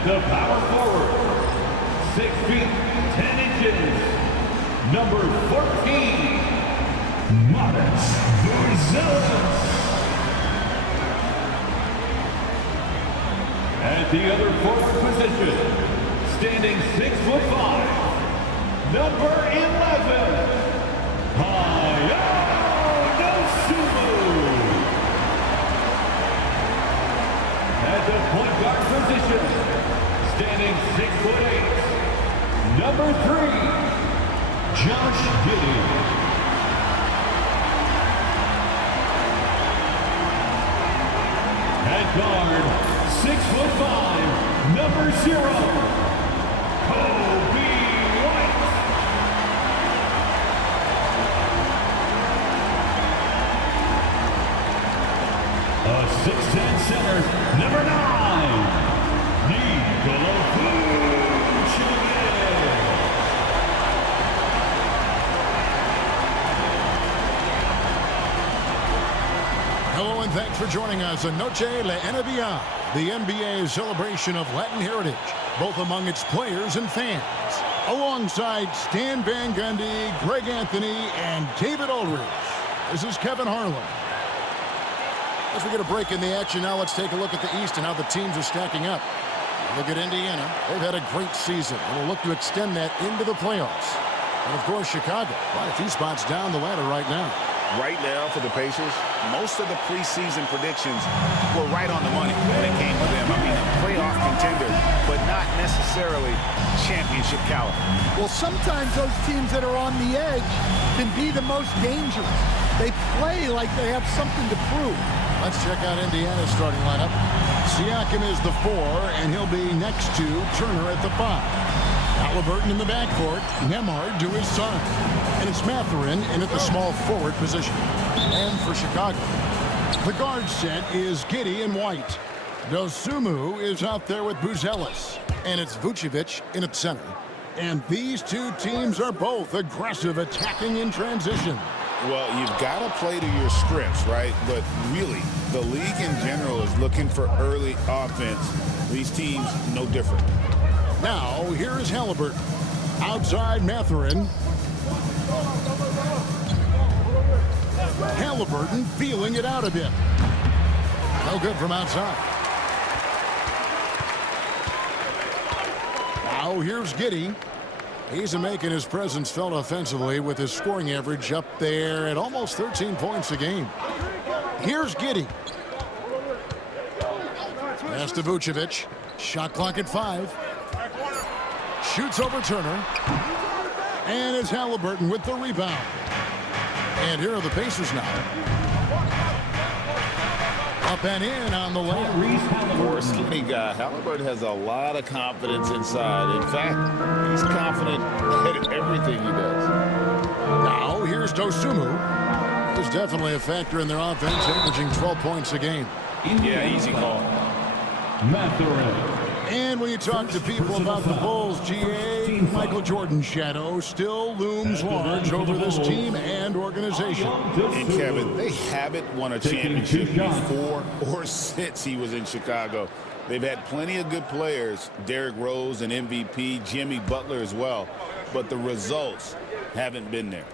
At the power forward, 6 feet 10 inches, number 14, Matas Buzelis. At the other forward position, standing 6'5", number 11, Hayato Dosunmu. At the point guard position, standing 6'8", number 3, Josh Giddey. At guard, 6'5", number 0, Kobe White. A 6'10" center, number 9, Nikola Vucevic. Hello and thanks for joining us on Noche La NBA, the NBA's celebration of Latin heritage, both among its players and fans. Alongside Stan Van Gundy, Greg Anthony, and David Aldridge, this is Kevin Harlan. As we get a break in the action now, let's take a look at the East and how the teams are stacking up. Look at Indiana. They've had a great season and will look to extend that into the playoffs. And of course, Chicago, quite a few spots down the ladder right now. Right now for the Pacers, most of the preseason predictions were right on the money when it came to them. I mean, a playoff contender, but not necessarily championship caliber. Well, sometimes those teams that are on the edge can be the most dangerous. They play like they have something to prove. Let's check out Indiana's starting lineup. Siakam is the 4, and he'll be next to Turner at the 5. Halliburton in the backcourt, Nembhard to his side. And it's Mathurin in at the small forward position. And for Chicago, the guard set is Giddey and White. Dosunmu is out there with Buzelis. And it's Vucevic in at center. And these two teams are both aggressive, attacking in transition. Well, you've got to play to your strengths, right? But really, the league in general is looking for early offense. These teams, no different. Now, here is Halliburton. Outside Mathurin. Halliburton feeling it out a bit. No good from outside. Now, here's Giddey. He's making his presence felt offensively with his scoring average up there at almost 13 points a game. Here's Giddey. Pass to Vucevic. Shot clock at 5. Shoots over Turner. And it's Halliburton with the rebound. And here are the Pacers now. Up and in on the layup. For a skinny guy, Halliburton has a lot of confidence inside. In fact, he's confident at everything he does. Now, here's Dosunmu. He's definitely a factor in their offense, averaging 12 points a game. Yeah, easy call. Mathurin. And when you talk to people about the Bulls, GA, Michael Jordan's shadow still looms large over this team and organization. And Kevin, they haven't won a championship before or since he was in Chicago. They've had plenty of good players, Derrick Rose and MVP, Jimmy Butler as well, but the results haven't been there.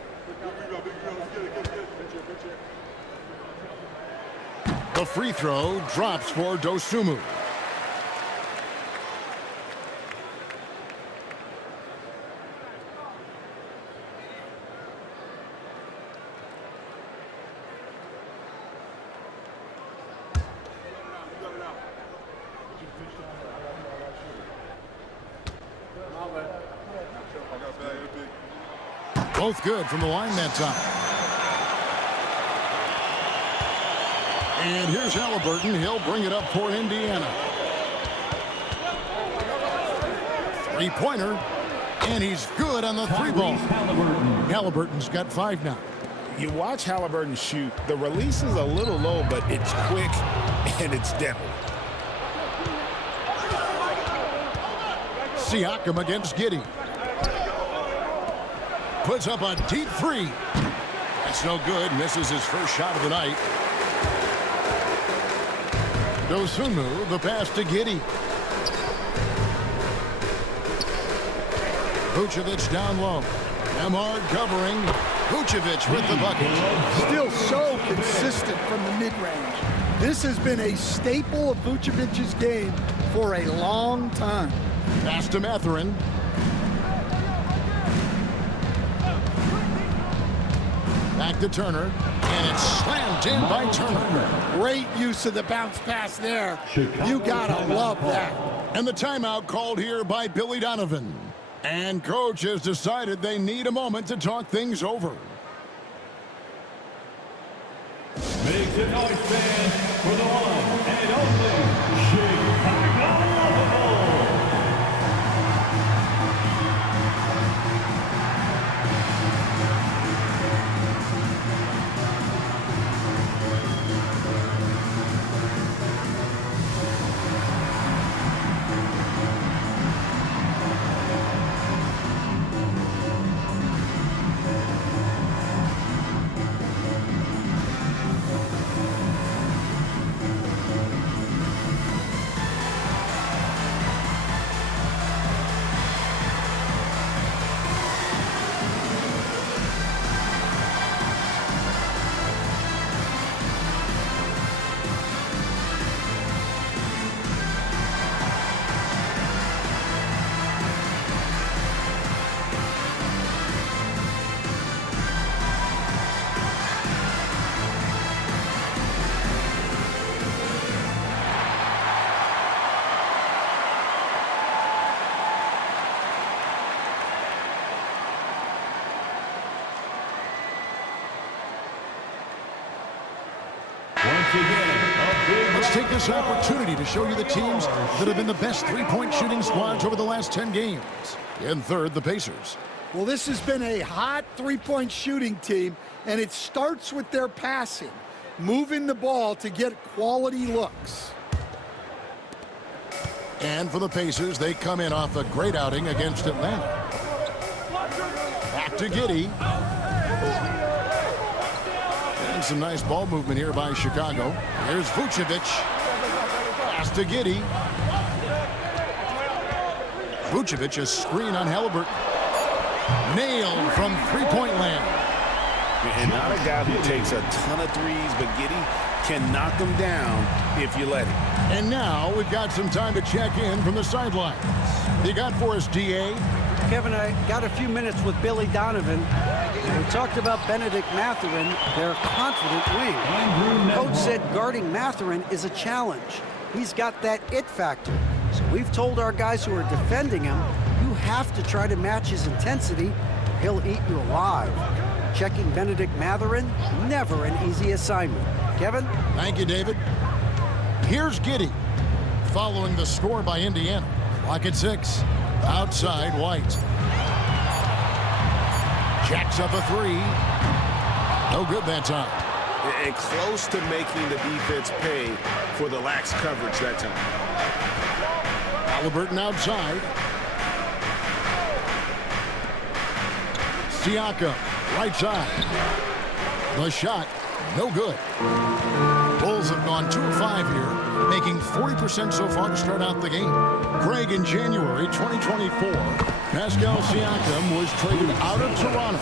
The free throw drops for Dosunmu. Both good from the line that time. And here's Halliburton. He'll bring it up for Indiana. Three-pointer. And he's good on the three ball. Halliburton's got 5 now. You watch Halliburton shoot. The release is a little low, but it's quick and it's deadly. Siakam against Giddey. Puts up a deep 3. That's no good. Misses his first shot of the night. Dosunmu, the pass to Giddey. Vucevic down low. Nembhard covering. Vucevic with the bucket. Still so consistent from the mid-range. This has been a staple of Vucevic's game for a long time. Pass to Mathurin. Back to Turner. And it's slammed in by Turner. Great use of the bounce pass there. You gotta love that. And the timeout called here by Billy Donovan. And coach has decided they need a moment to talk things over. Make some noise, fans, for the one and only Chicago Bulls. Let's take this opportunity to show you the teams that have been the best three-point shooting squads over the last 10 games. In third, the Pacers. Well, this has been a hot three-point shooting team, and it starts with their passing, moving the ball to get quality looks. And for the Pacers, they come in off a great outing against Atlanta. Back to Giddey. And some nice ball movement here by Chicago. Here's Vucevic. Pass to Giddey. Vucevic, a screen on Halliburton. Nailed from three-point land. And not a guy who takes a ton of threes, but Giddey can knock them down if you let him. And now we've got some time to check in from the sidelines. You got for us, D.A.? Kevin, I got a few minutes with Billy Donovan. We talked about Benedict Mathurin, their confident wing. Coach said guarding Mathurin is a challenge. He's got that it factor. So we've told our guys who are defending him, you have to try to match his intensity. He'll eat you alive. Checking Benedict Mathurin, never an easy assignment. Kevin? Thank you, David. Here's Giddey, following the score by Indiana. Clock at 6. Outside, White. Jacks up a three. No good that time. And close to making the defense pay for the lax coverage that time. Halliburton outside. Siakam, right side. The shot, no good. Bulls have gone 2 of 5 here, making 40% so far to start out the game. Greg, in January 2024, Pascal Siakam was traded out of Toronto.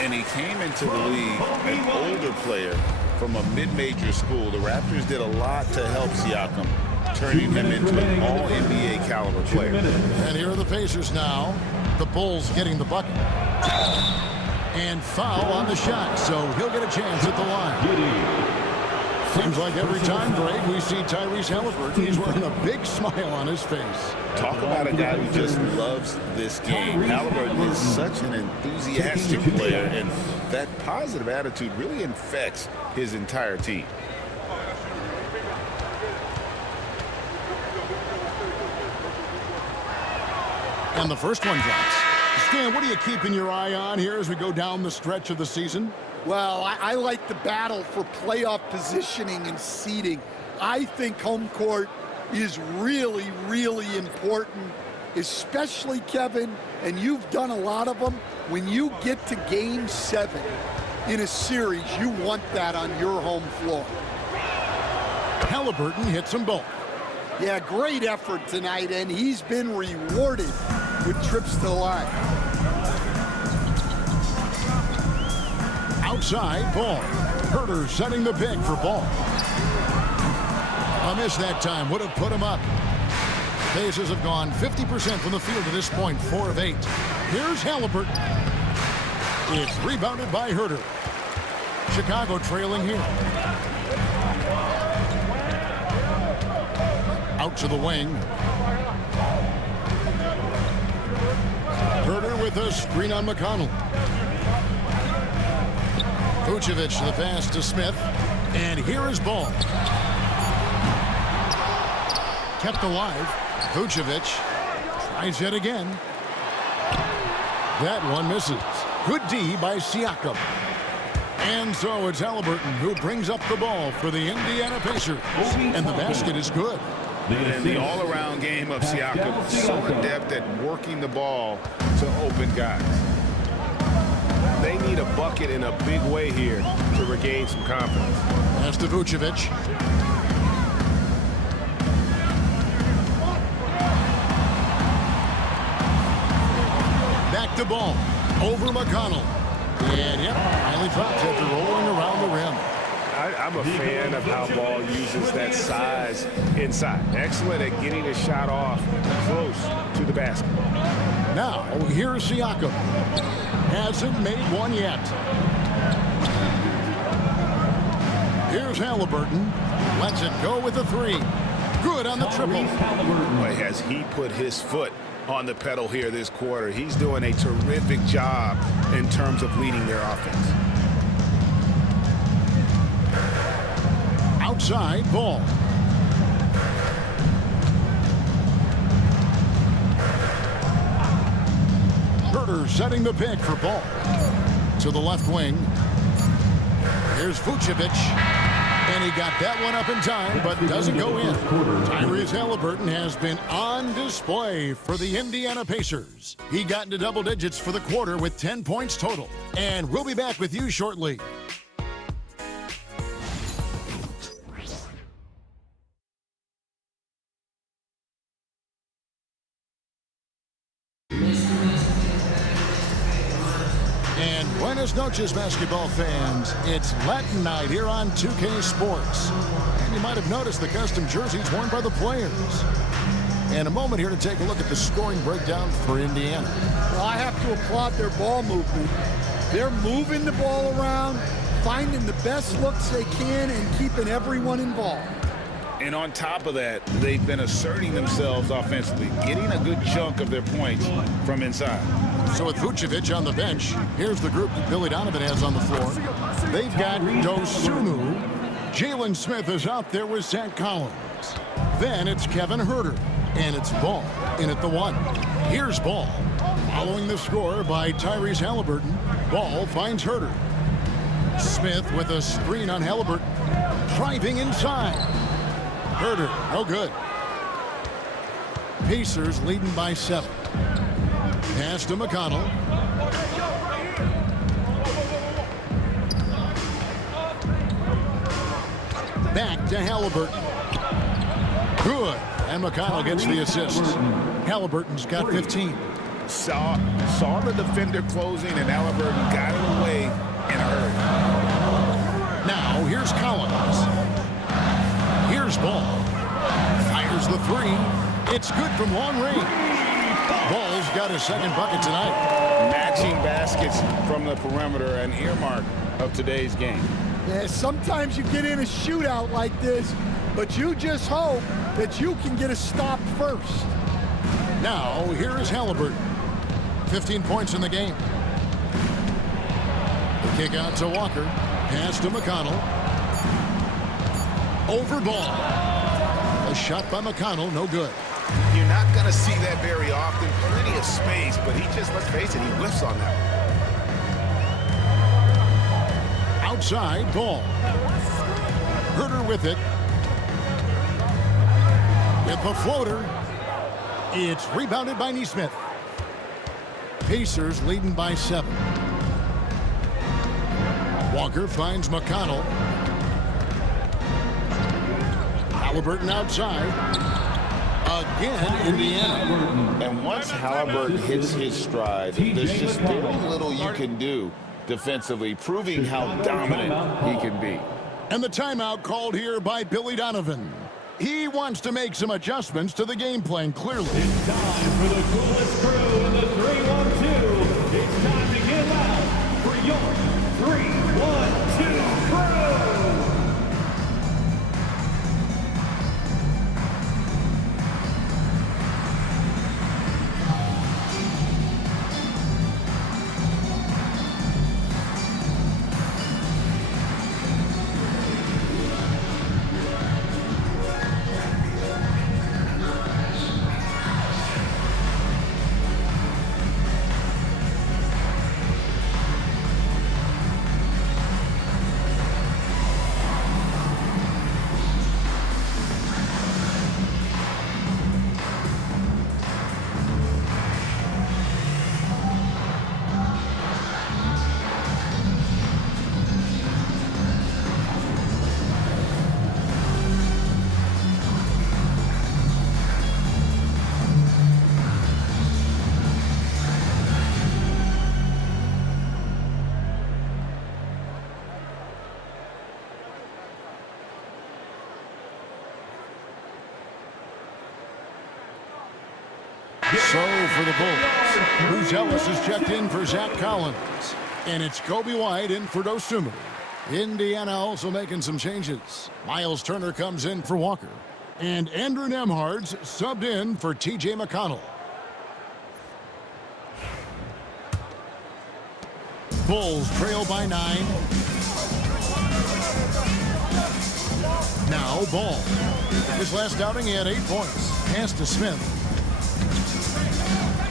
And he came into the league an older player from a mid-major school. The Raptors did a lot to help Siakam, turning him into an all-NBA caliber player. And here are the Pacers now. The Bulls getting the bucket. And foul on the shot, so he'll get a chance at the line. Seems like every time, Greg, we see Tyrese Halliburton, he's wearing a big smile on his face. Talk about a guy who just loves this game. Halliburton is such an enthusiastic player, and that positive attitude really infects his entire team. And the first one drops. Stan, what are you keeping your eye on here as we go down the stretch of the season? Well, I like the battle for playoff positioning and seeding. I think home court is really, really important, especially, Kevin, and you've done a lot of them. When you get to Game 7 in a series, you want that on your home floor. Halliburton hits them both. Yeah, great effort tonight, and he's been rewarded with trips to the line. Outside, Ball. Herter setting the pick for Ball. A miss that time would have put him up. Pacers have gone 50% from the field to this point, 4 of 8. Here's Halliburton. It's rebounded by Herter. Chicago trailing here. Out to the wing. Herter with a screen on McConnell. Vucevic to the pass to Smith. And here is Ball. Kept alive. Vucevic tries yet again. That one misses. Good D by Siakam. And so it's Halliburton who brings up the ball for the Indiana Pacers. And the basket is good. And the all-around game of Siakam, so adept at working the ball to open guys. They need a bucket in a big way here to regain some confidence. That's to Vucevic. Back to Ball. Over McConnell. And yep, finally drops after rolling around the rim. I'm a fan of how Ball uses that size inside. Excellent at getting a shot off close to the basket. Now, here's Siakam. Hasn't made one yet. Here's Halliburton. Lets it go with a 3. Good on the triple. Boy, has he put his foot on the pedal here this quarter. He's doing a terrific job in terms of leading their offense. Outside, Ball. Herter setting the pick for Ball. To the left wing. Here's Vucevic. And he got that one up in time, but doesn't go in. Tyrese Halliburton has been on display for the Indiana Pacers. He got into double digits for the quarter with 10 points total. And we'll be back with you shortly. And buenas noches, basketball fans. It's Latin night here on 2K Sports. And you might have noticed the custom jerseys worn by the players. And a moment here to take a look at the scoring breakdown for Indiana. Well, I have to applaud their ball movement. They're moving the ball around, finding the best looks they can, and keeping everyone involved. And on top of that, they've been asserting themselves offensively, getting a good chunk of their points from inside. So with Vucevic on the bench, here's the group that Billy Donovan has on the floor. They've got Dosunmu. Jalen Smith is out there with Zach Collins. Then it's Kevin Herter. And it's Ball in at the 1. Here's Ball. Following the score by Tyrese Halliburton. Ball finds Herter. Smith with a screen on Halliburton. Driving inside. Herter, no good. Pacers leading by 7. Pass to McConnell. Back to Halliburton. Good. And McConnell gets the assist. Halliburton's got 15. Saw the defender closing, and Halliburton got it away in a hurry. Now, here's Collins. Here's Ball. Fires the 3. It's good from long range. Ball's got his second bucket tonight. Matching baskets from the perimeter, an earmark of today's game. Yeah, sometimes you get in a shootout like this, but you just hope that you can get a stop first. Now, here is Halliburton. 15 points in the game. The kick out to Walker. Pass to McConnell. Over Ball. A shot by McConnell, no good. You're not going to see that very often. Plenty of space, but he just, let's face it, he whiffs on that one. Outside, Ball. Herter with it. With the floater. It's rebounded by Nesmith. Pacers leading by 7. Walker finds McConnell. Halliburton outside. Again, Indiana. And once Halliburton hits his stride, there's just very little you can do defensively, proving how dominant he can be. And the timeout called here by Billy Donovan. He wants to make some adjustments to the game plan, clearly. It's time for the coolest crew in the 3-1-2. It's time to get loud for your 3-1-2 crew. So for the Bulls, Bruce Ellis is checked in for Zach Collins. And it's Kobe White in for Dosunmu. Indiana also making some changes. Miles Turner comes in for Walker. And Andrew Nembhard's subbed in for T.J. McConnell. Bulls trail by 9. Now Ball. His last outing, he had 8 points. Pass to Smith.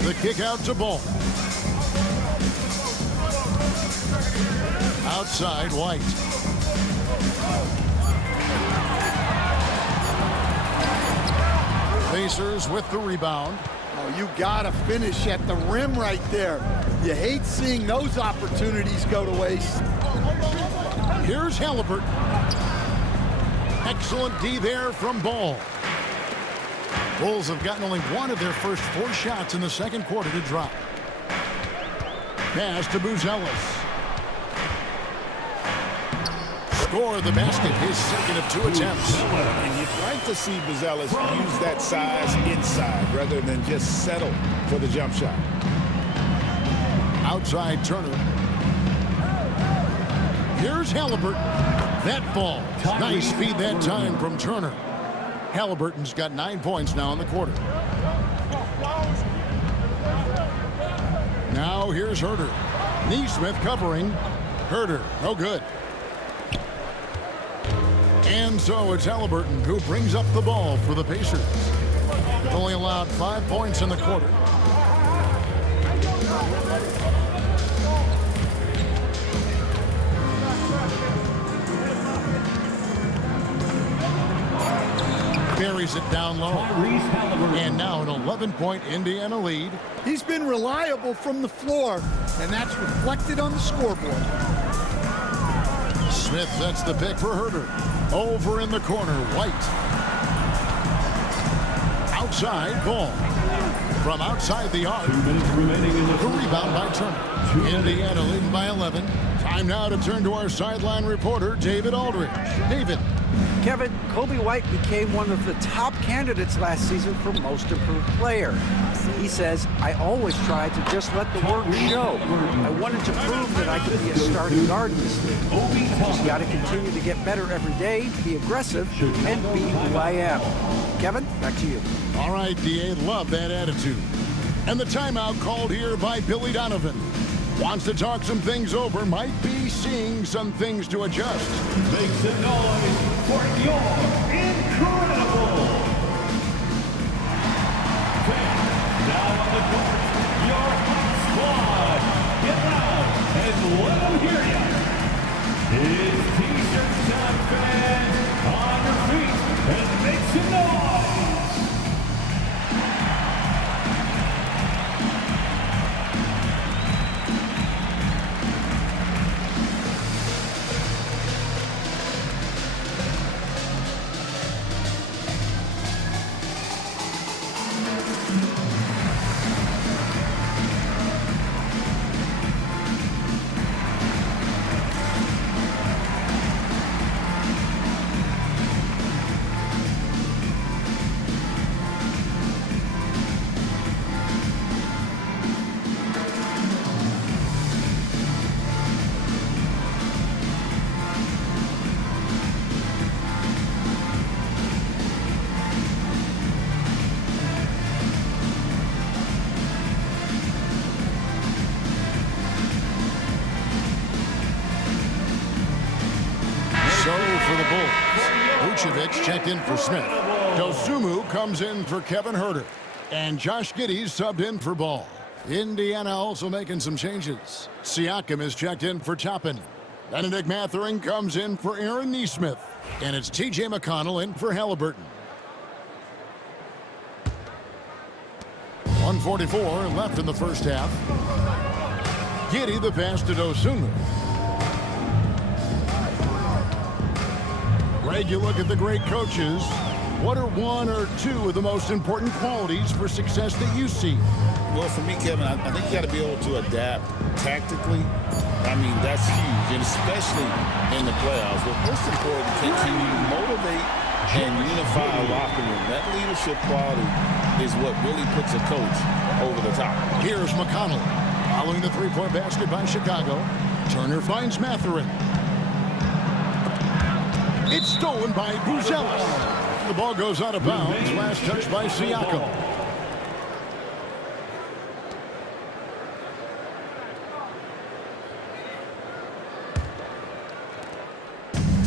The kick out to Ball. Outside, White. Pacers with the rebound. Oh, you got to finish at the rim right there. You hate seeing those opportunities go to waste. Here's Halliburton. Excellent D there from Ball. Bulls have gotten only one of their first 4 shots in the second quarter to drop. Pass to Buzelis. Score the basket, his second of 2 attempts. And you'd like to see Buzelis use that size inside rather than just settle for the jump shot. Outside Turner. Here's Halliburton. That ball. Nice speed that time from Turner. Halliburton's got 9 points now in the quarter. Now here's Herter. Neesmith covering. Herter, no good. And so it's Halliburton who brings up the ball for the Pacers. Only allowed 5 points in the quarter. Buries it down low. And now an 11-point Indiana lead. He's been reliable from the floor, and that's reflected on the scoreboard. Smith sets the pick for Herter. Over in the corner, White. Outside, Ball. From outside the arc. 2 minutes remaining in the rebound by Turner. Indiana leading by 11. Time now to turn to our sideline reporter, David Aldridge. David. Kevin, Kobe White became one of the top candidates last season for Most Improved Player. He says, I always tried to just let the work show. I wanted to prove that I could be a starting guard in this league. Just got to continue to get better every day, be aggressive, and be who I am. Kevin, back to you. All right, D.A., love that attitude. And the timeout called here by Billy Donovan. Wants to talk some things over, might be seeing some things to adjust. Make some noise for your incredible fans. Now on the court, your hot squad. Get loud and let them hear you. It's T-shirt time, fans. On your feet and make some noise. for the Bulls. Vucevic checked in for Smith. Dosunmu comes in for Kevin Huerter. And Josh Giddey subbed in for Ball. Indiana also making some changes. Siakam is checked in for Toppin. Benedict Mathurin comes in for Aaron Nesmith. And it's T.J. McConnell in for Halliburton. 1:44 left in the first half. Giddey the pass to Dosunmu. Greg, you look at the great coaches. What are one or two of the most important qualities for success that you see? Well, for me, Kevin, I think you got to be able to adapt tactically. I mean, that's huge, and especially in the playoffs. But most important, can you motivate and unify a locker room? That leadership quality is what really puts a coach over the top. Here's McConnell. Following the three-point basket by Chicago. Turner finds Mathurin. It's stolen by Buzelis. The ball goes out of bounds. Last touch by Siakam.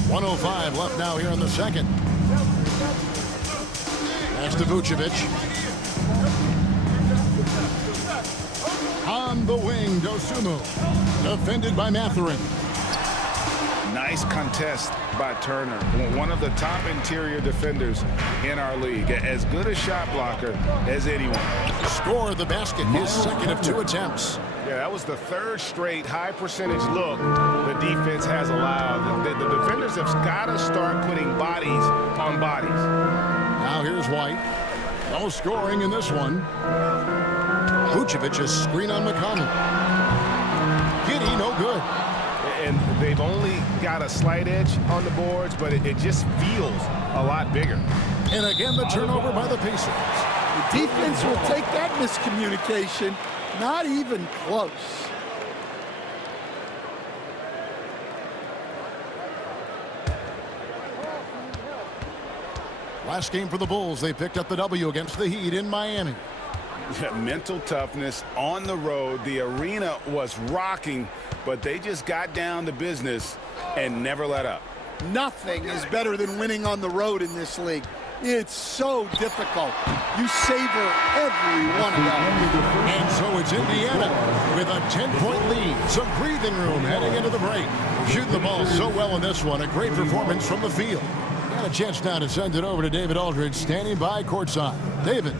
.105 left now here in the second. Pass to Vucevic. On the wing, Dosunmu. Defended by Mathurin. Nice contest by Turner, one of the top interior defenders in our league. As good a shot blocker as anyone. Score the basket, his second of 2 attempts. Yeah, that was the third straight high percentage look the defense has allowed. The defenders have got to start putting bodies on bodies. Now here's White. No scoring in this one. Vucevic a screen on McConnell. Giddey no good. And they've only got a slight edge on the boards, but it just feels a lot bigger. And again, the turnover by the Pacers. The defense will take that miscommunication. Not even close. Last game for the Bulls, they picked up the W against the Heat in Miami. Mental toughness on the road. The arena was rocking, but they just got down to business and never let up. Nothing is better than winning on the road in this league. It's so difficult. You savor every one of them. And so it's Indiana with a 10-point lead. Some breathing room heading into the break. Shooting the ball so well in this one. A great performance from the field. Got a chance now to send it over to David Aldridge, standing by courtside. David.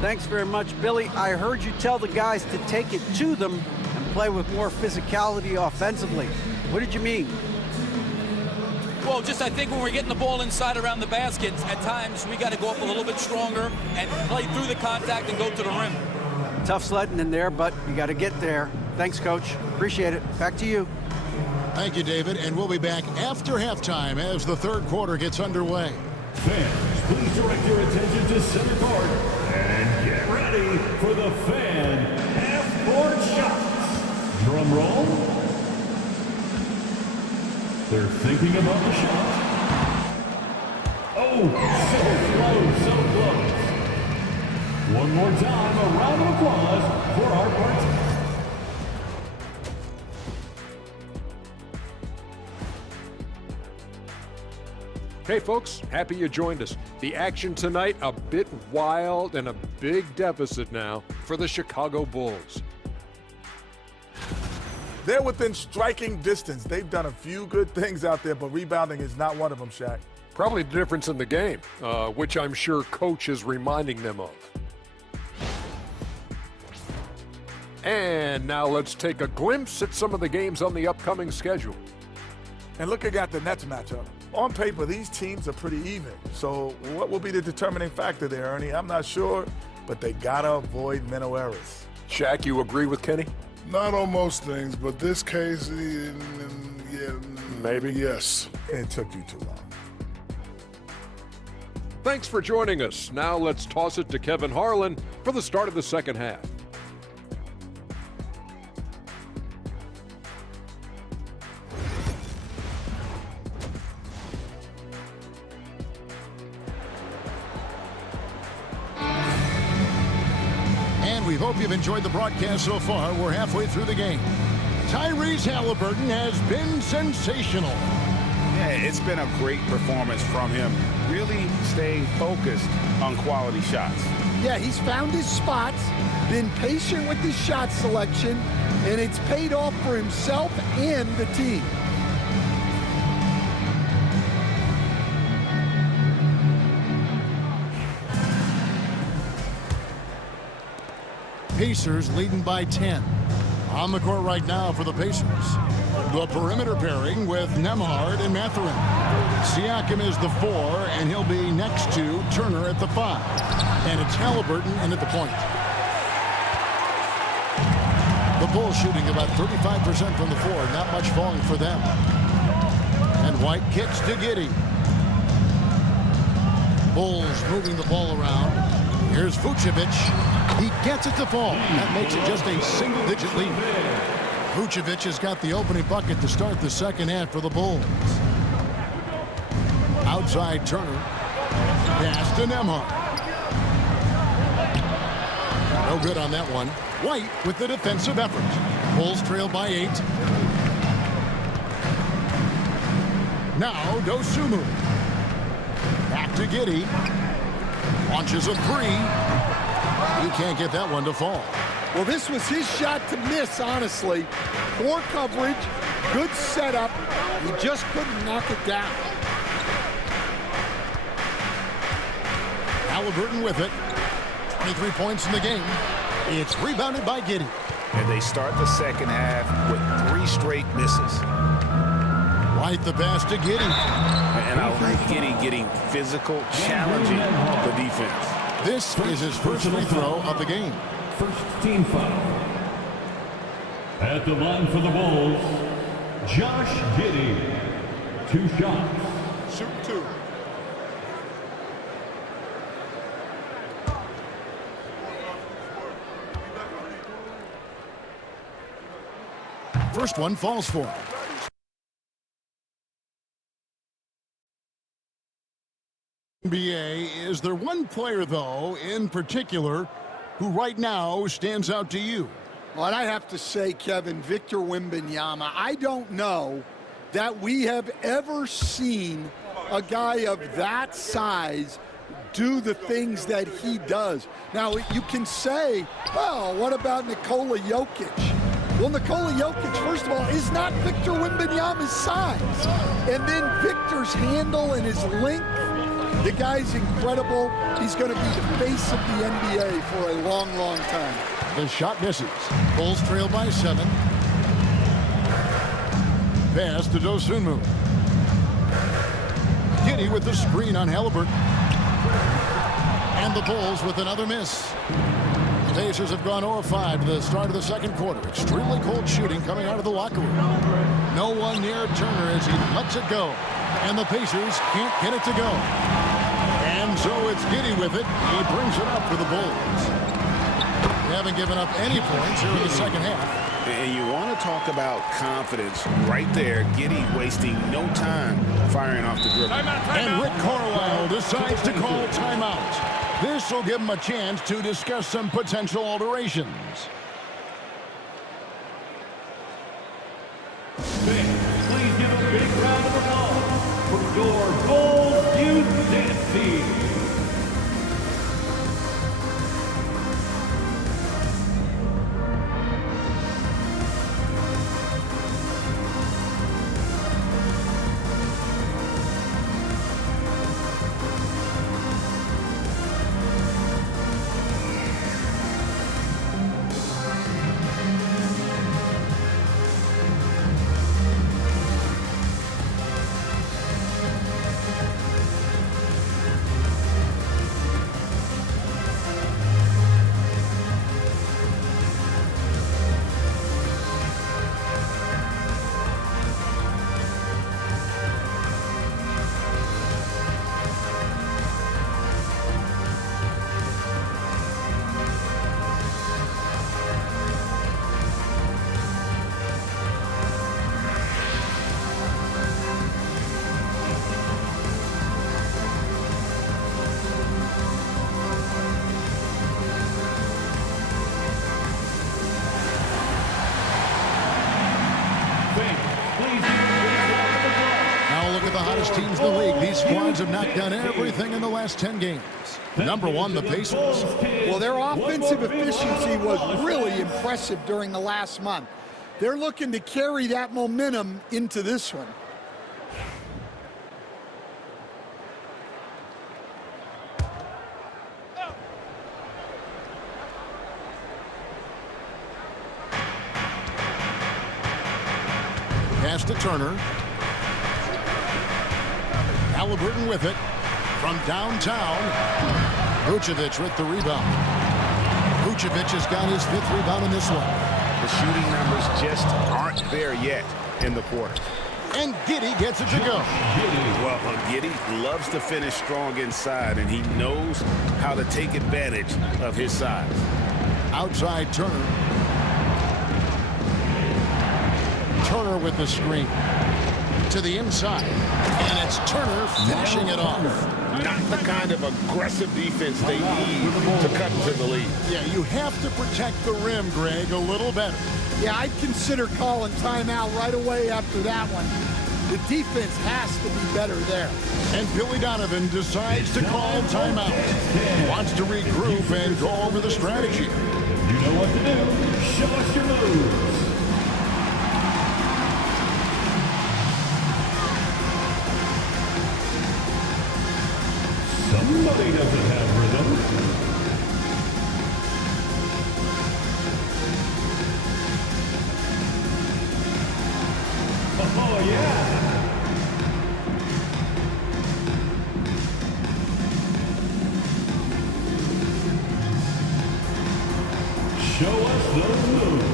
Thanks very much, Billy. I heard you tell the guys to take it to them and play with more physicality offensively. What did you mean? Well, just I think when we're getting the ball inside around the basket, at times we got to go up a little bit stronger and play through the contact and go to the rim. Tough sledding in there, but you got to get there. Thanks, Coach. Appreciate it. Back to you. Thank you, David. And we'll be back after halftime as the third quarter gets underway. Fans, please direct your attention to center court and get ready for the fan half-court shots. Drum roll. They're thinking about the shot. Oh, so close. One more time, a round of applause for our participants. Hey folks, happy you joined us. The action tonight, a bit wild and a big deficit now for the Chicago Bulls. They're within striking distance. They've done a few good things out there, but rebounding is not one of them, Shaq. Probably the difference in the game, which I'm sure Coach is reminding them of. And now let's take a glimpse at some of the games on the upcoming schedule. And looking at the Nets matchup, on paper, these teams are pretty even. So what will be the determining factor there, Ernie? I'm not sure, but they gotta avoid mental errors. Shaq, you agree with Kenny? Not on most things, but this case, yeah, maybe. Yes. It took you too long. Thanks for joining us. Now let's toss it to Kevin Harlan for the start of the second half. We hope you've enjoyed the broadcast so far. We're halfway through the game. Tyrese Halliburton has been sensational. Yeah, it's been a great performance from him, really staying focused on quality shots. Yeah, he's found his spots, been patient with his shot selection, and it's paid off for himself and the team. Pacers leading by 10. On the court right now for the Pacers. The perimeter pairing with Nembhard and Mathurin. Siakam is the 4, and he'll be next to Turner at the 5. And it's Halliburton in at the point. The Bulls shooting about 35% from the floor. Not much falling for them. And White kicks to Giddey. Bulls moving the ball around. Here's Vucevic. He gets it to fall. That makes it just a single-digit lead. Vucevic has got the opening bucket to start the second half for the Bulls. Outside Turner. Pass to Nembhard. No good on that one. White with the defensive effort. Bulls trail by 8. Now Dosunmu. Back to Giddey. Launches a 3. He can't get that one to fall. Well, this was his shot to miss, honestly. Poor coverage, good setup. He just couldn't knock it down. Halliburton with it. 23 points in the game. It's rebounded by Giddey. And they start the second half with 3 straight misses. White the pass to Giddey. And I like Giddey getting physical, challenging the defense. This is his first free throw of the game. First team foul. At the line for the Bulls, Josh Giddey. 2 shots. Shoot 2. First one falls for him. NBA, is there one player, though, in particular, who right now stands out to you? Well, and I have to say, Kevin, Victor Wembanyama, I don't know that we have ever seen a guy of that size do the things that he does. Now, you can say, well, what about Nikola Jokic? Well, Nikola Jokic, first of all, is not Victor Wembanyama's size. And then Victor's handle and his length, the guy's incredible. He's going to be the face of the NBA for a long, long time. The shot misses. Bulls trail by 7. Pass to Dosunmu. Giddey with the screen on Halliburton. And the Bulls with another miss. The Pacers have gone 0-5 to the start of the second quarter. Extremely cold shooting coming out of the locker room. No one near Turner as he lets it go. And the Pacers can't get it to go. And so it's Giddey with it. He brings it up for the Bulls. They haven't given up any points here in the second half. And you want to talk about confidence right there. Giddey wasting no time firing off the dribble. And Rick Carlisle decides to call timeout. This will give him a chance to discuss some potential alterations. Please give a big round of applause for your Bulls Youth Dance Team. teams in the league. These squads have knocked down everything in the last 10 games. Number 1, the Pacers. Well, their offensive efficiency was really impressive during the last month. They're looking to carry that momentum into this one. Pass to Turner. Halliburton with it from downtown. Vucevic with the rebound. Vucevic has got his 5th rebound in this one. The shooting numbers just aren't there yet in the quarter. And Giddey gets it to go. Well, Giddey loves to finish strong inside, and he knows how to take advantage of his size. Outside Turner. Turner with the screen. To the inside. And it's Turner finishing it off. Not the kind of aggressive defense they need to cut into the lead. Yeah, you have to protect the rim, Greg, a little better. Yeah, I'd consider calling timeout right away after that one. The defense has to be better there. And Billy Donovan decides to call timeout. Wants to regroup and go over the strategy. You know what to do. Show us your moves. Somebody doesn't have rhythm. Oh, yeah. Show us those moves.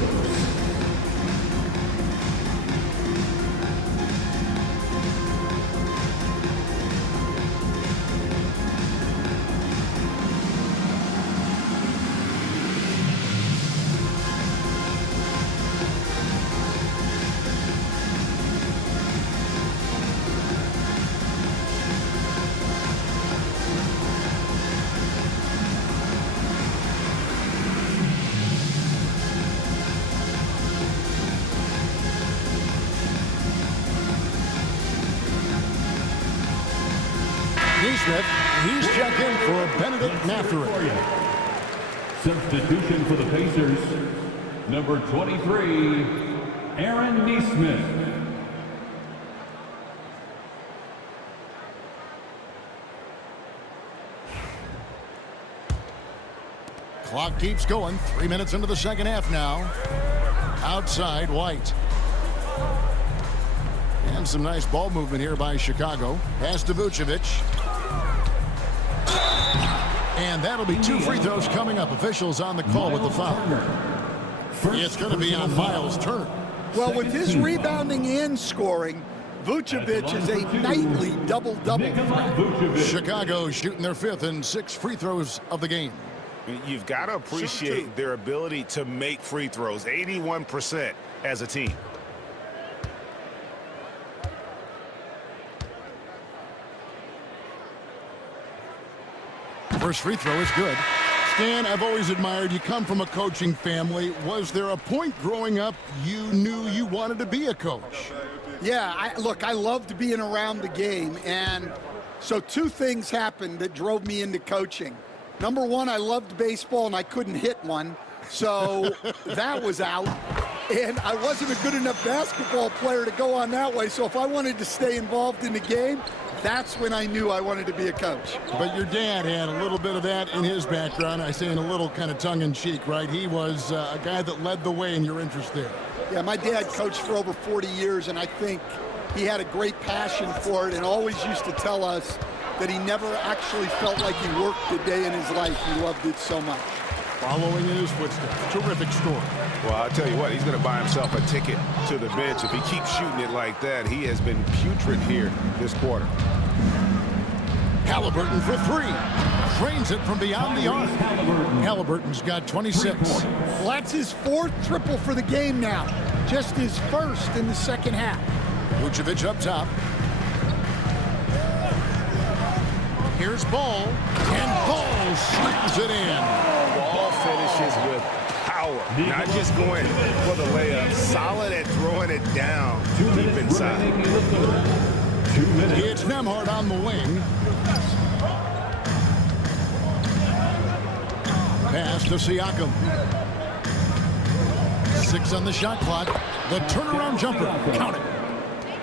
Nesmith, he's checked in for Benedict Mathurin. Substitution for the Pacers, number 23, Aaron Nesmith. Clock keeps going. 3 minutes into the second half now. Outside, White. And some nice ball movement here by Chicago. Pass to Vucevic. And that'll be 2 free throws coming up. Officials on the call with the foul. It's going to be on Miles Turner. Well, with his rebounding and scoring, Vucevic is a nightly double-double threat. Chicago shooting their 5th and 6 free throws of the game. You've got to appreciate their ability to make free throws. 81% as a team. First free throw is good. Stan, I've always admired you. Come from a coaching family. Was there a point growing up you knew you wanted to be a coach? Yeah, look, I loved being around the game. And so 2 things happened that drove me into coaching. Number 1, I loved baseball and I couldn't hit one. So that was out. And I wasn't a good enough basketball player to go on that way. So if I wanted to stay involved in the game, that's when I knew I wanted to be a coach. But your dad had a little bit of that in his background. I say in a little kind of tongue-in-cheek, right? He was a guy that led the way in your interest there. Yeah, my dad coached for over 40 years, and I think he had a great passion for it and always used to tell us that he never actually felt like he worked a day in his life. He loved it so much. Following in his footsteps. Terrific story. Well, I'll tell you what, he's going to buy himself a ticket to the bench. If he keeps shooting it like that, he has been putrid here this quarter. Halliburton for 3. Drains it from beyond the arc. Halliburton's got 26. Well, that's his 4th triple for the game now. Just his 1st in the second half. Vucevic up top. Here's Ball. And Ball slams it in. Ball finishes with power. Not just going for the layup. Solid at throwing it down deep inside. 2 minutes. It's Nembhard on the wing. Pass to Siakam. 6 on the shot clock. The turnaround jumper. Count it.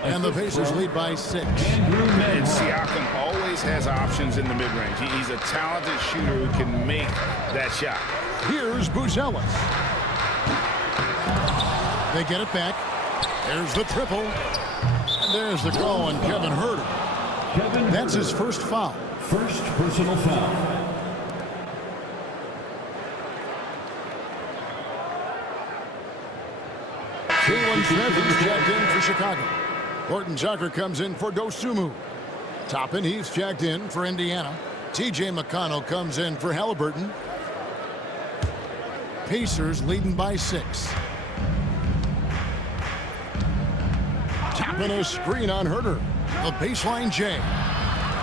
And the Pacers lead by 6. And Siakam always has options in the mid-range. He's a talented shooter who can make that shot. Here's Buzelis. They get it back. There's the triple. And there's the call on Kevin Huerter. That's his first foul. First personal foul. Jalen Smith is checked in for Chicago. Horton Tucker comes in for Dosunmu. Toppin, he's checked in for Indiana. T.J. McConnell comes in for Halliburton. Pacers leading by 6. Tapping a screen on Huerter. The baseline J.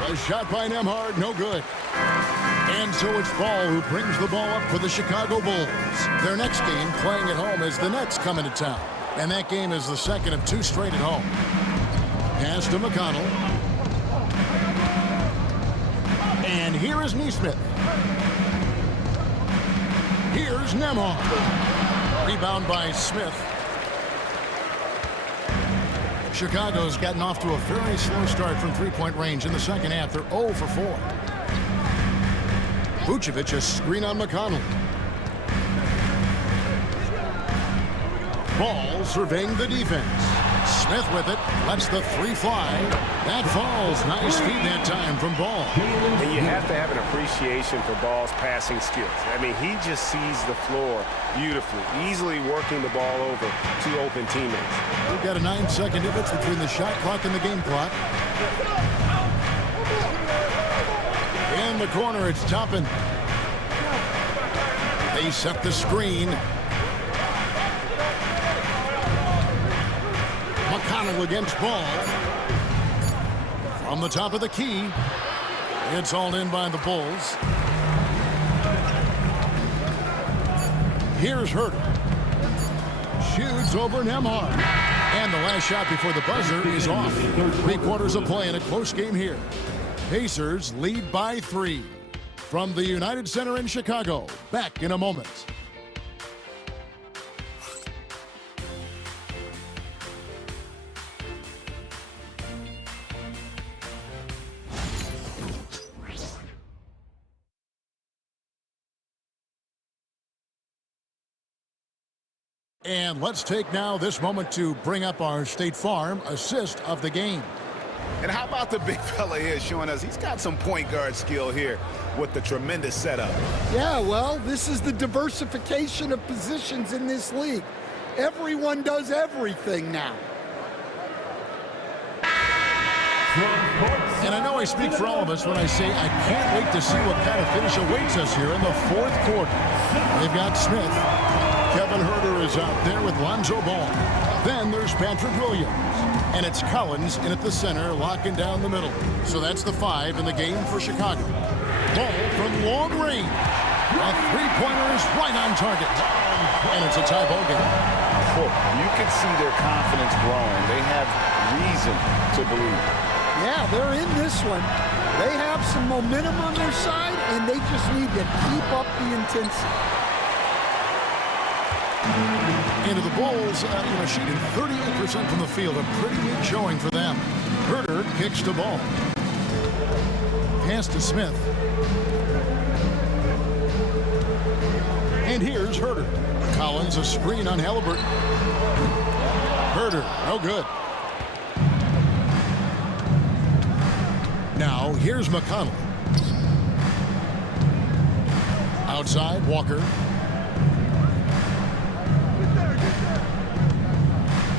A shot by Nembhard, no good. And so it's Ball who brings the ball up for the Chicago Bulls. Their next game playing at home as the Nets come into town. And that game is the second of 2 straight at home. Pass to McConnell. And here is Nesmith. Here's Nembhard. Rebound by Smith. Chicago's gotten off to a very slow start from three-point range in the second half. They're 0 for 4. Vucevic a screen on McConnell. Ball surveying the defense. Smith with it. Lets the 3 fly. That falls. Nice feed that time from Ball. And you have to have an appreciation for Ball's passing skills. I mean, he just sees the floor beautifully, easily working the ball over to open teammates. We've got a 9-second difference between the shot clock and the game clock. In the corner, it's Toppin. They set the screen. McConnell against Ball. From the top of the key. It's hauled in by the Bulls. Here's Huerter. Shoots over Nembhard. And the last shot before the buzzer is off. 3/4 of play in a close game here. Pacers lead by 3. From the United Center in Chicago. Back in a moment. And let's take now this moment to bring up our State Farm assist of the game. And how about the big fella here showing us he's got some point guard skill here with the tremendous setup. Yeah, well, this is the diversification of positions in this league. Everyone does everything now. And I know I speak for all of us when I say I can't wait to see what kind of finish awaits us here in the 4th quarter. They've got Smith. Kevin Huerter is out there with Lonzo Ball. Then there's Patrick Williams. And it's Collins in at the center, locking down the middle. So that's the 5 in the game for Chicago. Ball from long range. A 3-pointer is right on target. And it's a tie ball game. You can see their confidence growing. They have reason to believe. Yeah, they're in this one. They have some momentum on their side, and they just need to keep up the intensity. Into the Bulls, shooting 38% from the field. A pretty weak showing for them. Huerter kicks the ball. Pass to Smith. And here's Huerter. Collins a screen on Halliburton. Huerter, no good. Now, here's McConnell. Outside, Walker.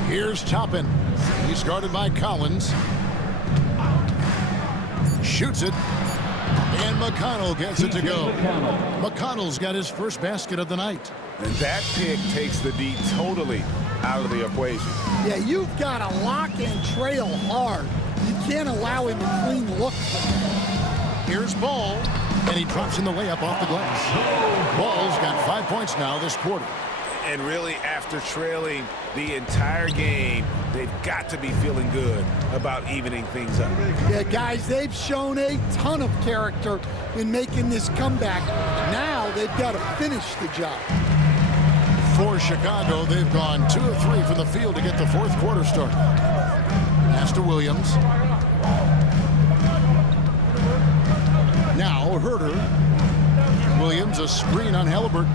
Here's Toppin. He's guarded by Collins. Shoots it. And McConnell gets it to go. McConnell's got his first basket of the night. And that pick takes the D totally out of the equation. Yeah, you've got to lock and trail hard. You can't allow him a clean look. Here's Ball. And he drops in the layup off the glass. Ball's got 5 points now this quarter. And really, after trailing the entire game, they've got to be feeling good about evening things up. Yeah, guys, they've shown a ton of character in making this comeback. Now they've got to finish the job. For Chicago, they've gone 2 of 3 from the field to get the fourth quarter started. Pass to Williams. Now Herter. Williams, a screen on Halliburton.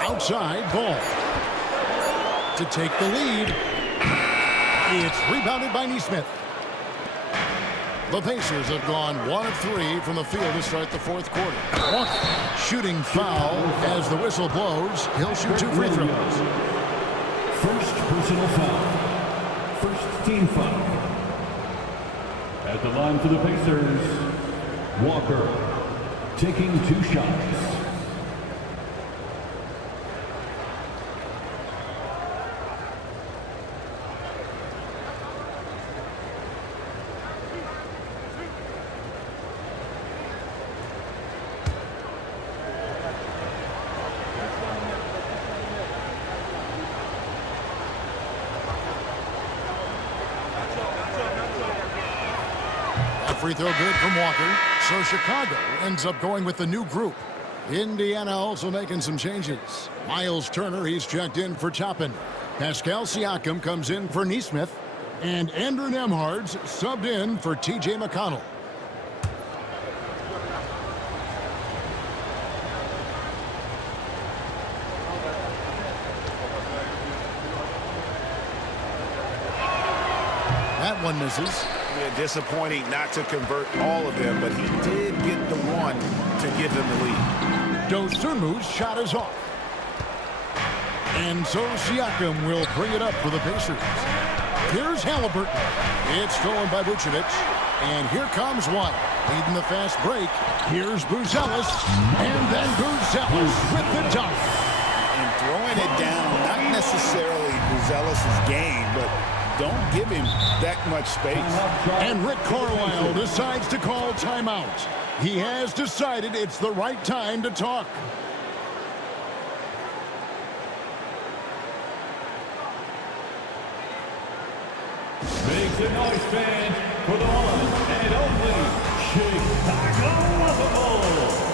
Outside, Ball. To take the lead. It's rebounded by Nesmith. The Pacers have gone 1 of 3 from the field to start the fourth quarter. Shooting foul as the whistle blows. He'll shoot 2 free throws. First personal foul. First team foul. At the line for the Pacers, Walker taking 2 shots. Free throw good from Walker. So Chicago ends up going with the new group. Indiana also making some changes. Miles Turner, he's checked in for Toppin. Pascal Siakam comes in for Nesmith. And Andrew Nembhard's subbed in for T.J. McConnell. That one misses. Disappointing not to convert all of them, but he did get the one to give them the lead. Dosunmu's shot is off. And so Siakam will bring it up for the Pacers. Here's Halliburton. It's stolen by Vucevic. And here comes one. Leading the fast break. Here's Buzelis. And then Buzelis with the dunk. And throwing it down, not necessarily Buzelis' game, but don't give him that much space. And Rick Carlisle decides to call timeout. He has decided it's the right time to talk. Make the noise, fans, for the one and only Chicago Bulls.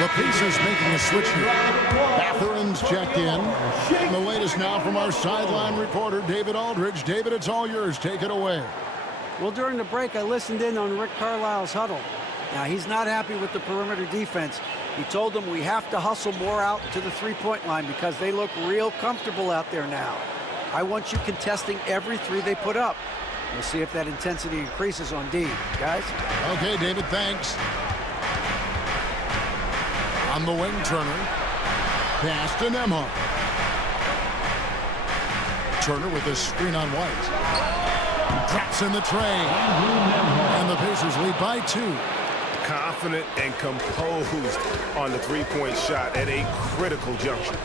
The Pacers making a switch here. Mathurin's checked in. And the latest now from our sideline reporter, David Aldridge. David, it's all yours. Take it away. Well, during the break, I listened in on Rick Carlisle's huddle. Now, he's not happy with the perimeter defense. He told them we have to hustle more out to the three-point line because they look real comfortable out there now. I want you contesting every three they put up. We'll see if that intensity increases on D. Guys? Okay, David, thanks. On the wing, Turner. Pass to Nembhard. Turner with a screen on White. Drops in the tray. And the Pacers lead by 2. Confident and composed on the three-point shot at a critical juncture.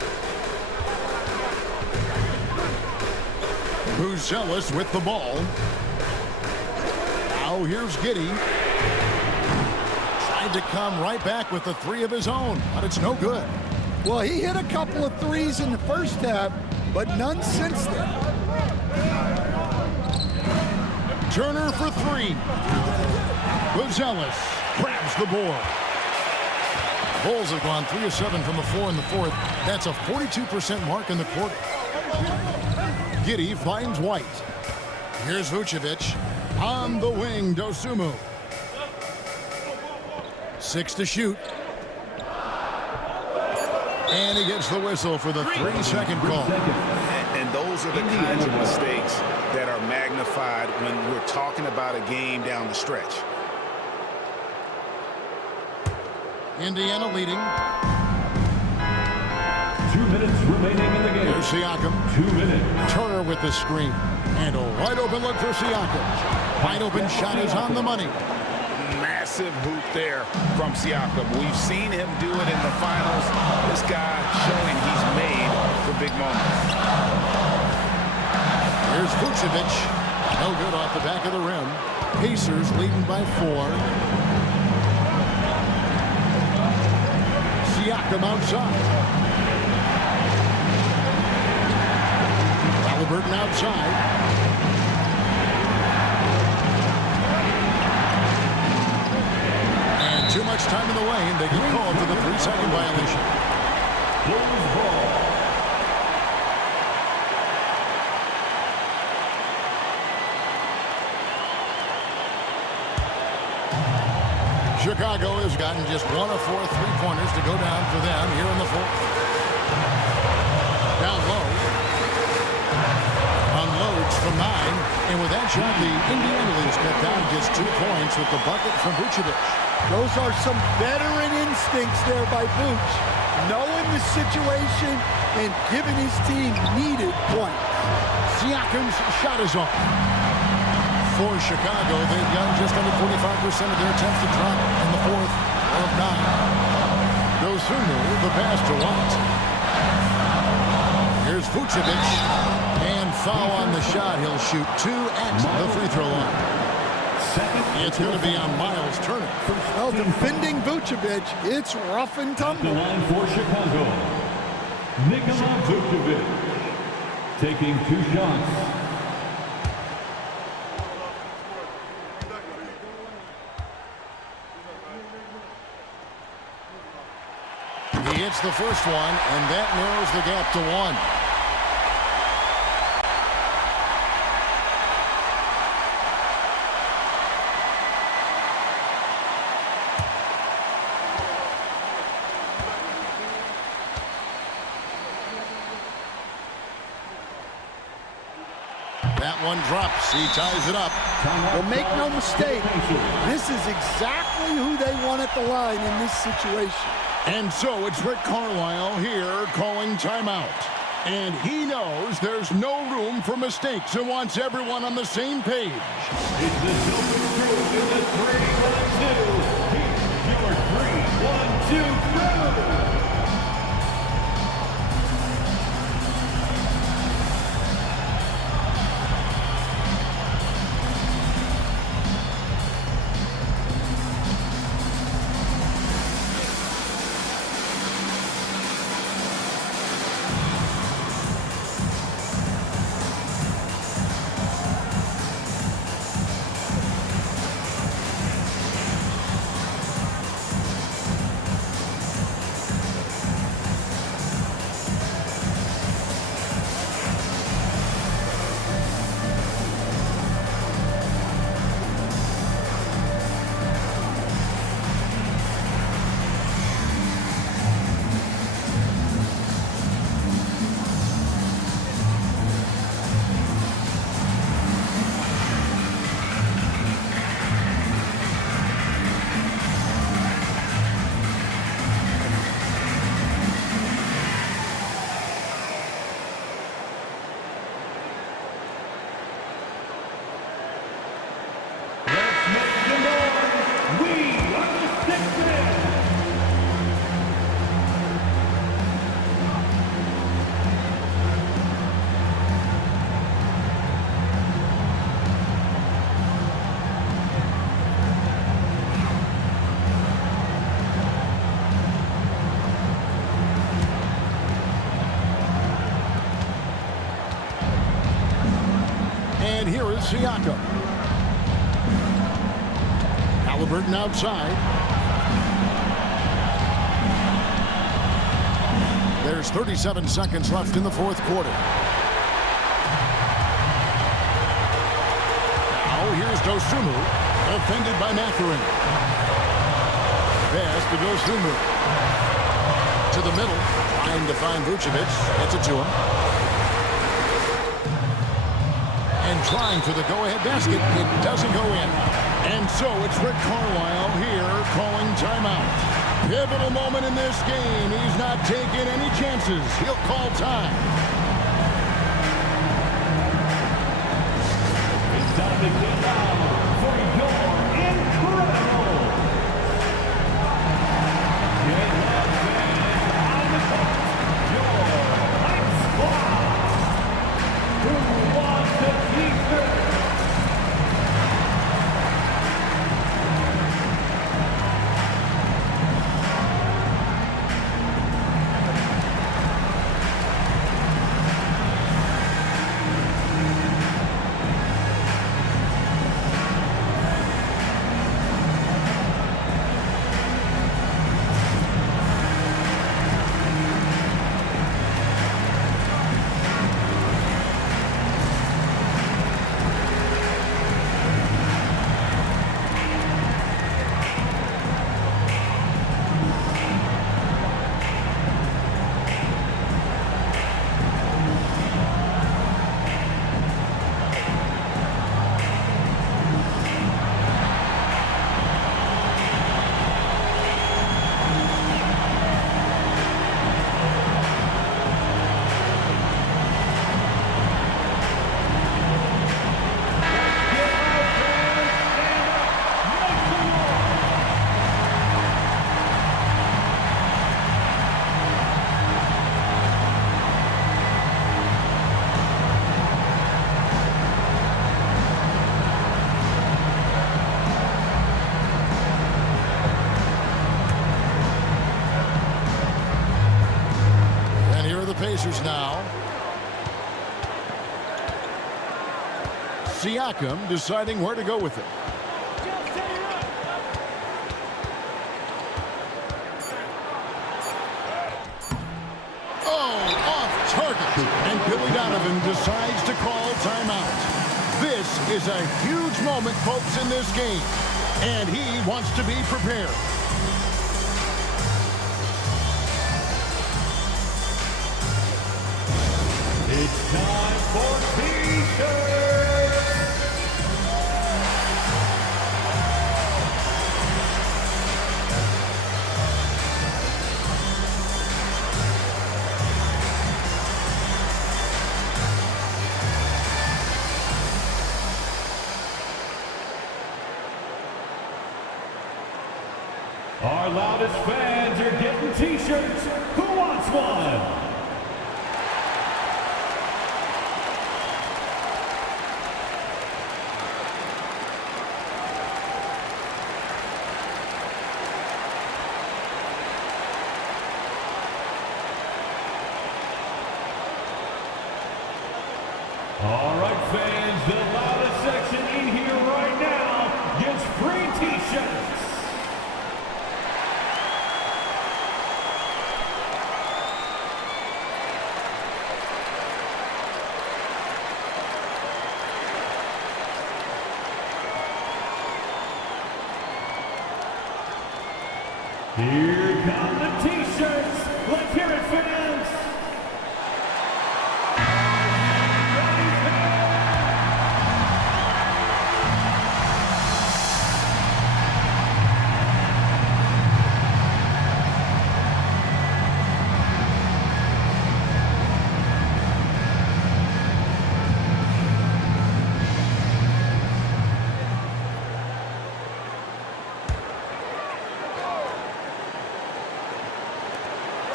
Buzelis with the ball. Now here's Giddey. Tried to come right back with the 3 of his own, but it's no good. Well, he hit a couple of threes in the first half, but none since then. Turner for three. Gonzalez grabs the board. Bulls have gone 3 of 7 from the floor in the fourth. That's a 42% mark in the quarter. Giddey finds White. Here's Vucevic. On the wing, Dosunmu. 6 to shoot. And he gets the whistle for the 3-second call. And those are the kinds of mistakes that are magnified when we're talking about a game down the stretch. Indiana leading. 2 minutes remaining in the game. Here's Siakam. 2 minutes. Turner with the screen. And a wide open look for Siakam. Wide open shot is on the money. Massive hoop there from Siakam. We've seen him do it in the finals. This guy showing he's made for big moments. Here's Vucevic. No good off the back of the rim. Pacers leading by 4. Siakam outside. Halliburton outside. And too much time in the lane. They get called for the 3-second violation. Bulls ball. Chicago has gotten just 1 of 4 3-pointers to go down for them here in the fourth. Down low. Unloads from 9. And with that shot, the Indiana lead is cut down just 2 points with the bucket from Vucevic. Those are some veteran instincts there by Vooch. Knowing the situation and giving his team needed points. Siakam's shot is off. For Chicago, they've gotten just under 45% of their attempts to drop in the fourth of 9. Dosunmu, the pass to White. Here's Vucevic. And foul on the shot. He'll shoot 2 at the free throw line. It's going to be on Miles Turner. Well, defending Vucevic, it's rough and tumble. The line for Chicago. Nikola Vucevic taking 2 shots. He hits the first one, and that narrows the gap to 1. That one drops. He ties it up. Well, make no mistake, this is exactly who they want at the line in this situation. And so it's Rick Carlisle here calling timeout. And he knows there's no room for mistakes and wants everyone on the same page. It's the Silver Crew in the 3-1-2. Here's your 3-1-2 crew. And here is Siakam. Halliburton outside. There's 37 seconds left in the fourth quarter. Now here's Dosunmu, defended by Mathurin. Pass to Dosunmu. To the middle, trying to find Vucevic. Gets it to him. And trying for the go-ahead basket. It doesn't go in. And so it's Rick Carlisle here calling timeout. Pivotal moment in this game. He's not taking any chances. He'll call time. It's time to get out for your incredible. Get loud fans on the court. Your hype squad. Who wants the t-shirt? Pacers now. Siakam deciding where to go with it. Oh, off target. And Billy Donovan decides to call timeout. This is a huge moment, folks, in this game. And he wants to be prepared. It's time for T-shirts! Our loudest fans are getting T-shirts. Who wants one? All right, fans, the loudest section in here right now gets free T-shirts. Here come the T-shirts. Let's hear it, fans.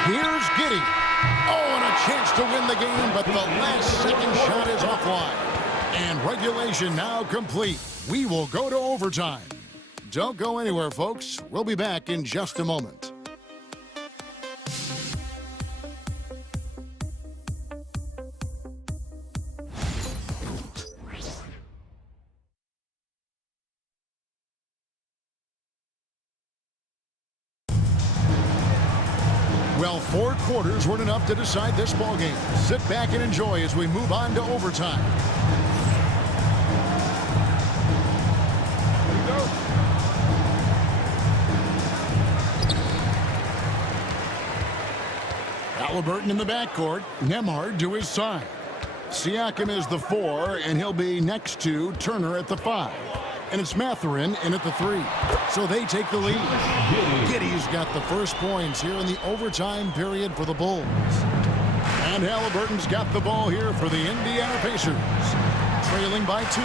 Here's Giddey. Oh, and a chance to win the game, but the last second shot is offline. And regulation now complete. We will go to overtime. Don't go anywhere, folks. We'll be back in just a moment. Well, 4 quarters weren't enough to decide this ballgame. Sit back and enjoy as we move on to overtime. There you go. Halliburton in the backcourt. Nembhard to his side. Siakam is the 4, and he'll be next to Turner at the 5. And it's Mathurin in at the 3. So they take the lead. Giddey's got the first points here in the overtime period for the Bulls. And Halliburton's got the ball here for the Indiana Pacers. Trailing by 2.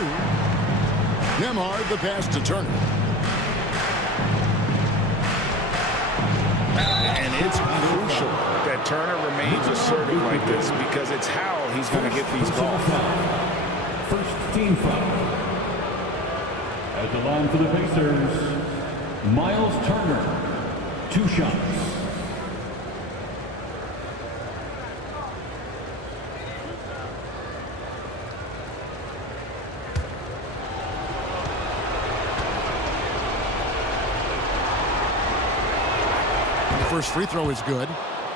Nembhard the pass to Turner. And it's crucial that Turner remains assertive like this because it's how he's going to get these calls. First team foul. At the line for the Pacers, Miles Turner, 2 shots. The first free throw is good.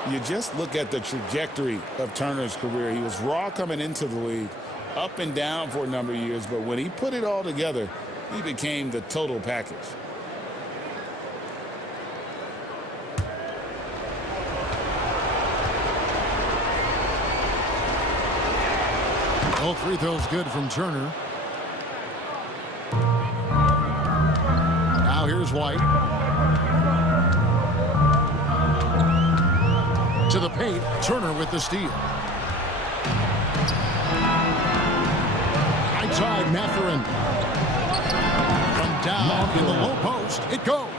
You just look at the trajectory of Turner's career. He was raw coming into the league, up and down for a number of years, but when he put it all together, he became the total package. All free throws good from Turner. Now here's White. To the paint, Turner with the steal. High side, Mathurin. From down in the low post, it goes.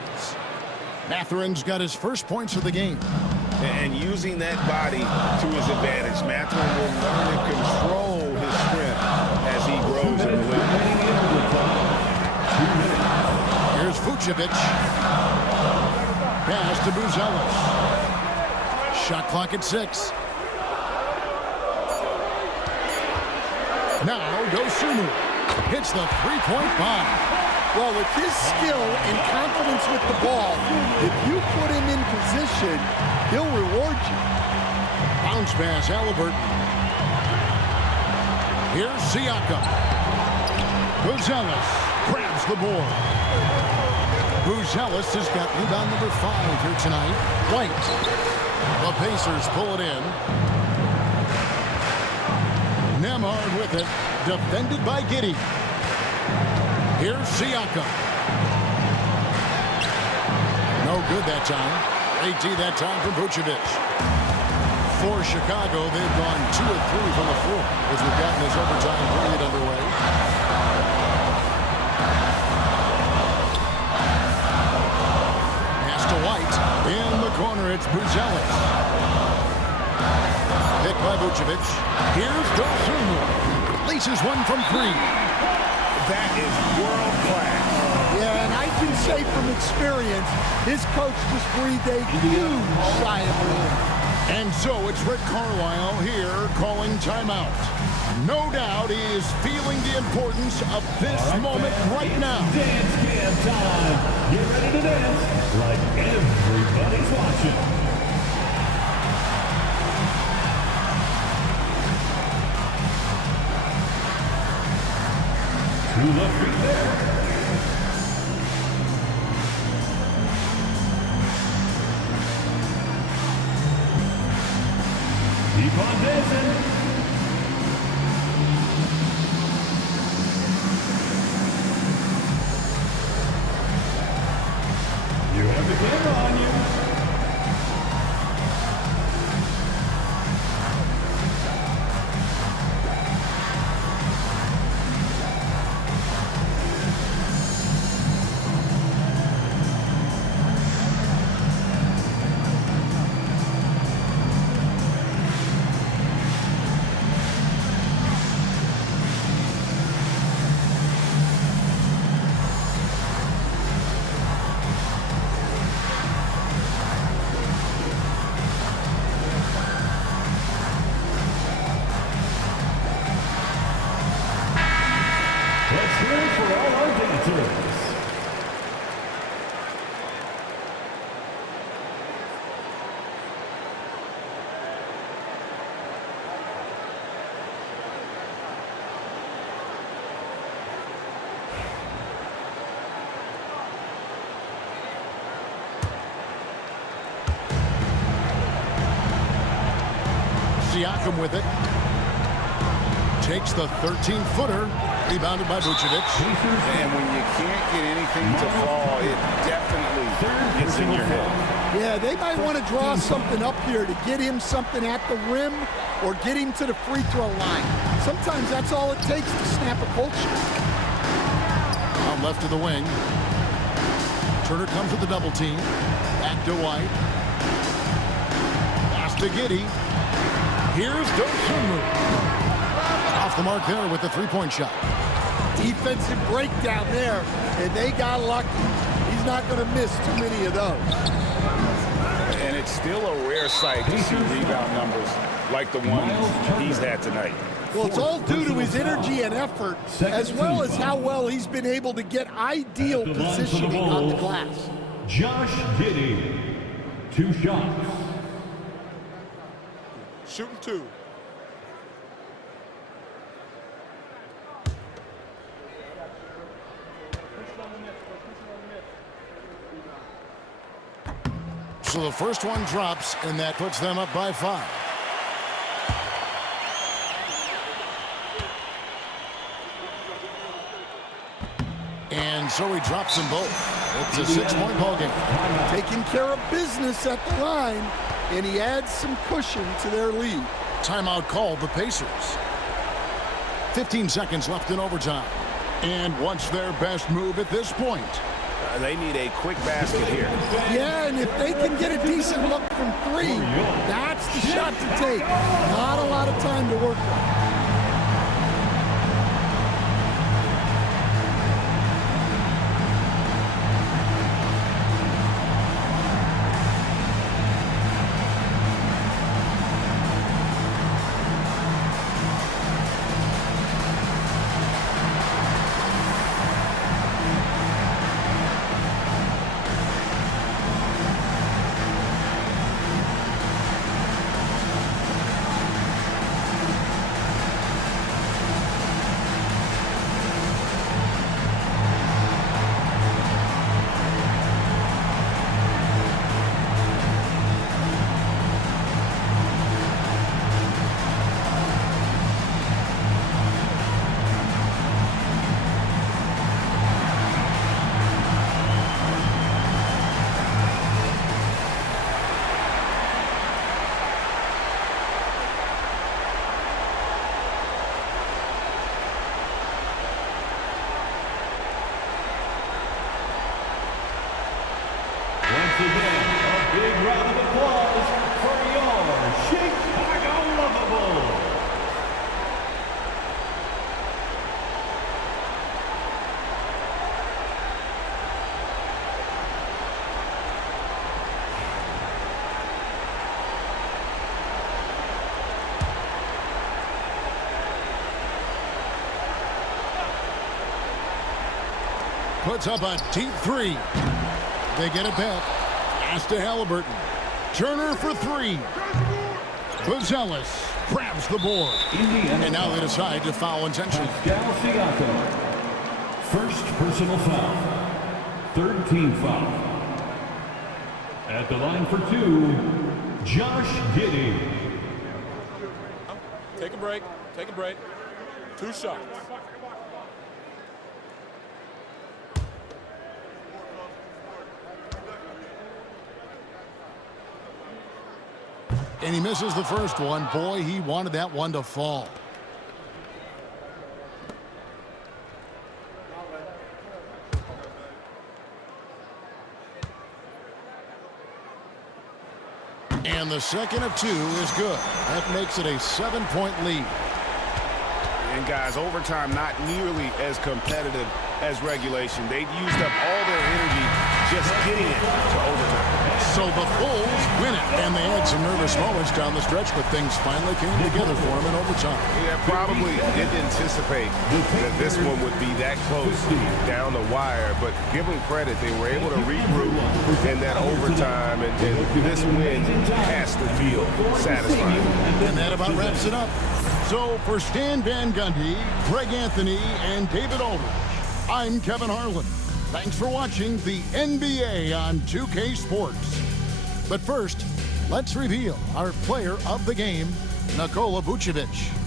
Mathurin's got his first points of the game. And using that body to his advantage, Mathurin will learn to control his strength as he grows in the league. Here's Vucevic. Pass to Buzelis. Shot clock at 6. Now Dosunmu hits the three-point bomb. Well, with his skill and confidence with the ball, if you put him in position, he'll reward you. Bounce pass, Halliburton. Here's Siakam. Buzelis grabs the board. Buzelis has got rebound number 5 here tonight. White. The Pacers pull it in. Nembhard with it. Defended by Giddey. Here's Siakam. No good that time. AT that time from Vucevic. For Chicago, they've gone 2 of 3 from the floor as we've gotten this overtime period underway. Pass to White. In the corner, it's Buzelis. Picked by Vucevic. Here's Dosunmu. Laces one from 3. That is world class. Yeah, and I can say from experience, his coach just breathed a huge sigh of relief. And so it's Rick Carlisle here calling timeout. No doubt he is feeling the importance of this moment right now. Dance cam time. Get ready to dance like everybody's watching. To the feet there. Keep on dancing. You have the camera on you. Siakam with it. Takes the 13-footer. Rebounded by Vucevic. And when you can't get anything to fall, it definitely gets in your head. Yeah, they might want to draw something up here to get him something at the rim or get him to the free throw line. Sometimes that's all it takes to snap a culture. On left to the wing. Turner comes with the double team. Back to White. Pass to Giddey. Here's Dosunmu. Off the mark there with the three-point shot. Defensive breakdown there, and they got lucky. He's not going to miss too many of those. And it's still a rare sight to see rebound numbers like the ones he's had tonight. Well, it's all due to his energy and effort, as well as how well he's been able to get ideal positioning on the glass. Josh Giddey, 2 shots. Shooting 2. So the first one drops, and that puts them up by 5. And so he drops them both. It's a 6-point ball game. Taking care of business at the line, and he adds some cushion to their lead. Timeout called the Pacers. 15 seconds left in overtime. And what's their best move at this point? They need a quick basket here. Yeah, and if they can get a decent look from 3, that's the shot to take. Not a lot of time to work with. Once again, a big round of applause for your Chicago Lovables. Puts up a deep 3. They get it back. Pass to Halliburton. Turner for 3. Buzelis grabs the board. And now they decide to foul intentionally. Pascal Siakam. First personal foul. Third team foul. At the line for 2, Josh Giddey. Take a break. Take a break. 2 shots. And he misses the first one. Boy, he wanted that one to fall. And the second of 2 is good. That makes it a 7-point lead. And guys, overtime not nearly as competitive as regulation. They've used up all their energy just getting it to overtime. So the Bulls win it, and they had some nervous moments down the stretch, but things finally came together for them in overtime. Yeah, probably didn't anticipate that this one would be that close down the wire, but give them credit. They were able to regroup in that overtime, and this win has to feel satisfying. And that about wraps it up. So for Stan Van Gundy, Greg Anthony, and David Aldridge, I'm Kevin Harlan. Thanks for watching the NBA on 2K Sports. But first, let's reveal our player of the game Nikola Vucevic.